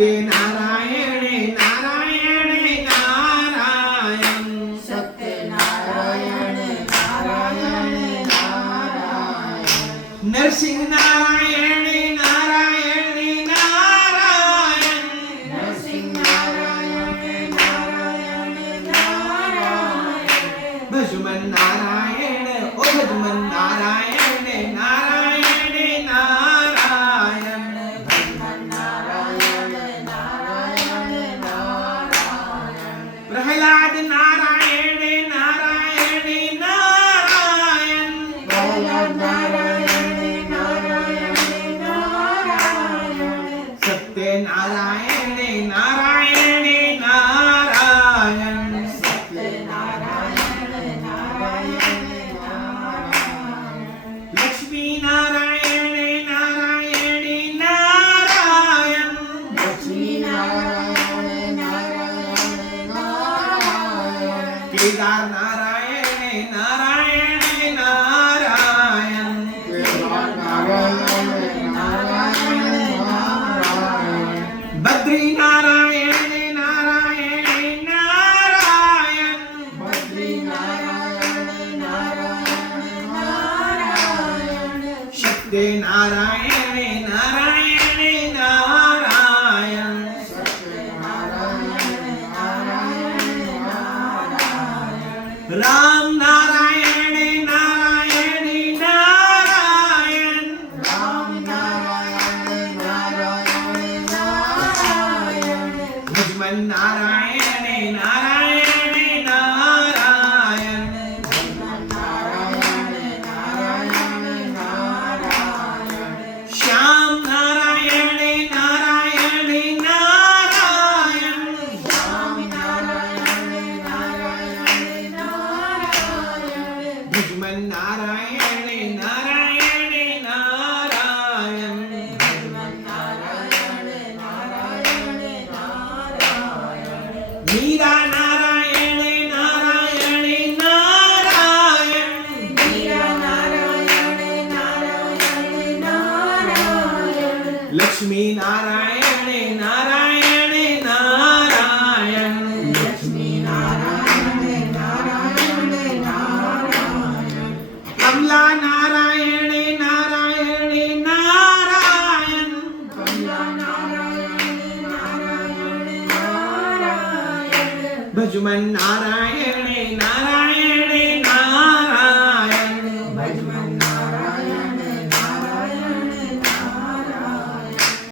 સત્યનારાયણે નારાયણે નારાયણ સત્યનારાયણ નારાયણ નારાયણ નરસિંહ નારાયણે નારાયણે નારાયણ નરસિંહ નારાયણ નારાયણ નારાયણ ભજમન નારાયણ ઓ ભજમન નારાયણે નારાયણે નારાયણ નારાયણ નારાયણ નારાયણ પ્રહલાદ નારાયણે નારાયણે નારાયણ પ્રહલાદ નારાયણ નારાયણ નારાયણ સત્યનારાયણે નારાયણે નારાયણ સત્યનારાયણ નારાયણ નારાયણ લક્ષ્મી નારાયણે નારાયણે નારાયણ લક્ષ્મી નારાયણ નારાયણ નારાયણ કેદાર નારાયણે નારાયણે નારાયણ નારાયણ નારાયણ નારાયણ બદ્રી નારાયણે નારાયણે નારાયણ બદ્રી નારાયણ નારાયણ નારાયણ સત્ય નારાયણે નારાયણે નારાયણ સત્યનારાયણ નારાયણ નારાયણ રામ નારાયણે નારાયણે નારાયણ રામ નારાયણ નારાયણ નારાયણ ભજમન નારાયણે નારાયણે નારાયણ નારાયણ નારાયણ નારાયણ શ્યામ નારાયણે નારાયણે નારાયણ શ્યામ નારાયણ નારાયણ નારાયણ ભજમન નારાયણે નારાયણે નારાયણ નારાયણ નારાયણ નારાયણ મીરા નારાયણે નારાયણે નારાયણ મીરા નારાયણ નારાયણ નારાયણ લક્ષ્મી નારાયણે નારાયણે નારાયણ લક્ષ્મી નારાયણ નારાયણ નારાયણ કમલા નારાયણે નારાયણે નારાયણ કમલા નારાયણ નારાયણ નારાયણ ભજમન નારાયણે નારાયણે